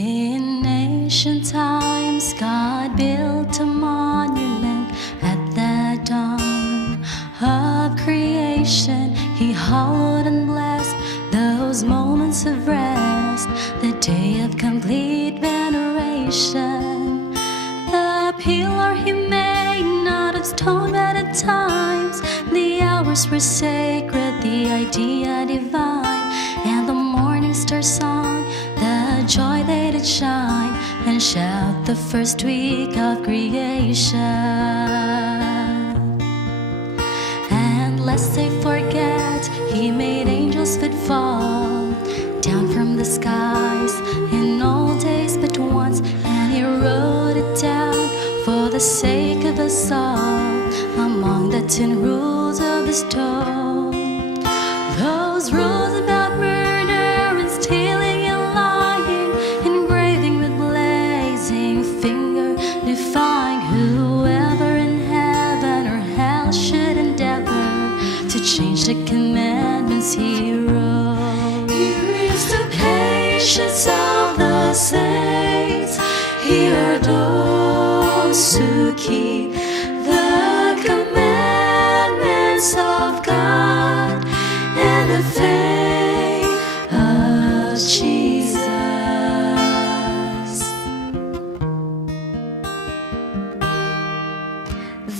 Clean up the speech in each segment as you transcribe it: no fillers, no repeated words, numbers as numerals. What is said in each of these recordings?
In ancient times, God built a monument at the dawn of creation. He hallowed and blessed those moments of rest, the day of complete veneration. The pillar He made, not of stone but at times, the hours were sacred, the idea divine, and the morning star song, the joy they did shine and shout the first week of creation. And lest they forget, He made angels fit fall down from the skies in old days but once, and He wrote it down for the sake of us all among the 10 rules of the stone. Those rules about murder and stealing and lying, engraving with blazing finger, defying whoever in heaven or hell should endeavor to change the commandments He wrote. Here is the patience of the saints. Here are those who keep the commandments of God and the faith of Jesus.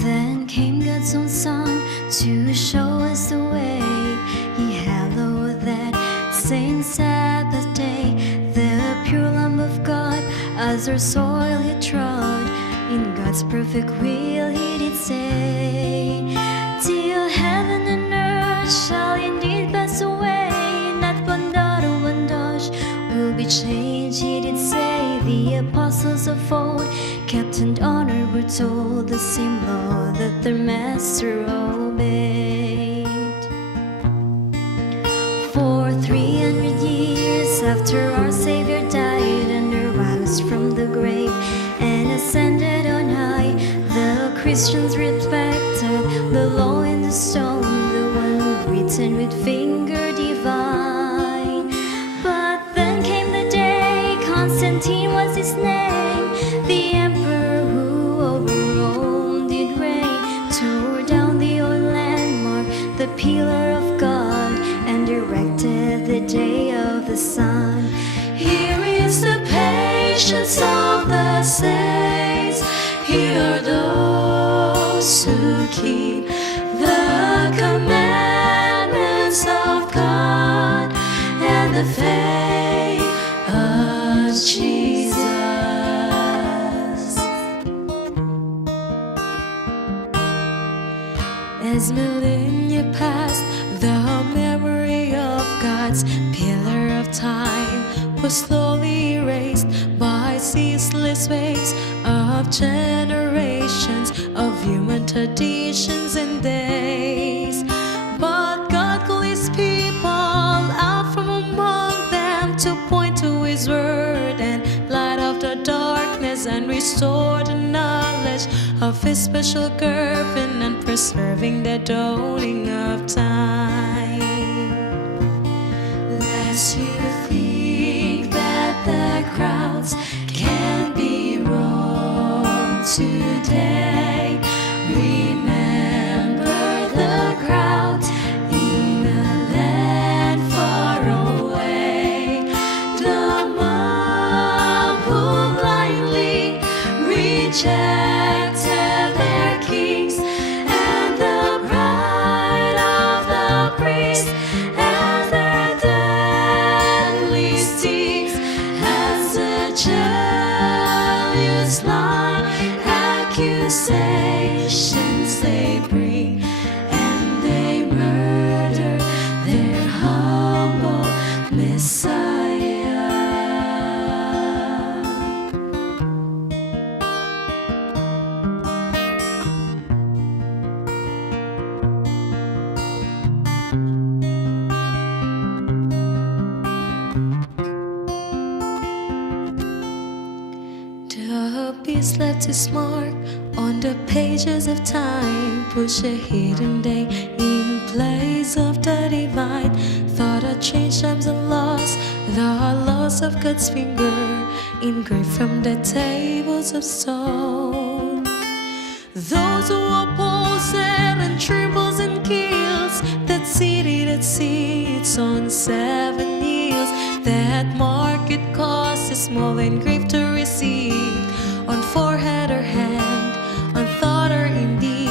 Then came God's own Son to show us the way. He hallowed that same Sabbath day, the pure Lamb of God, as our soil He trod. In God's perfect will He did say, till heaven and earth shall indeed pass away, not one dot or one dash will be changed. He did say, the apostles of old kept and honored were told the same law that their master obeyed. For 300 years after our Savior died and arose from the grave and ascended on high, the Christians respected the law in the stone, the one written with finger divine. But then came the day, Constantine was his name, the emperor who over Rome did reign, tore down the old landmark, the pillar of God, and erected the day of the sun. Here is the patience of the saints. Here are those who keep the commandments of God and the faith of Jesus. As millennia passed, the memory of God's pillar of time was slowly erased by ceaseless waves of generations of human traditions and days. But God called His people out from among them to point to His word and light up the darkness and restore the knowledge of His special curving and preserving the dawning of time. Lest you think that the crowds can be wrong today, remember the crowds in a land far away, the mob who blindly rejected their kings, and the pride of the priests and their deadly steeds, as the jealous lie accusations they bring, and they murder their humble Messiah. The beast left his mark on the pages of time, push a hidden day in place of the divine. Thought I'd change times and lost the loss of God's finger engraved from the tables of stone. Those who oppose it and trembles and kills that city that sits on 7 hills. That market cost is small engraved to receive on forehead or hand, on thought or in deed.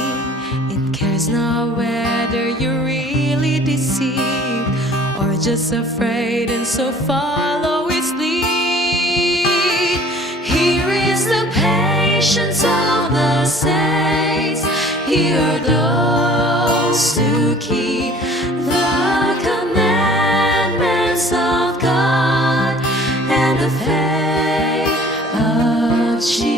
It cares not whether you're really deceived or just afraid and so follow its lead. Here is the patience of the saints. Here are those who keep the commandments of God and the faith of Jesus.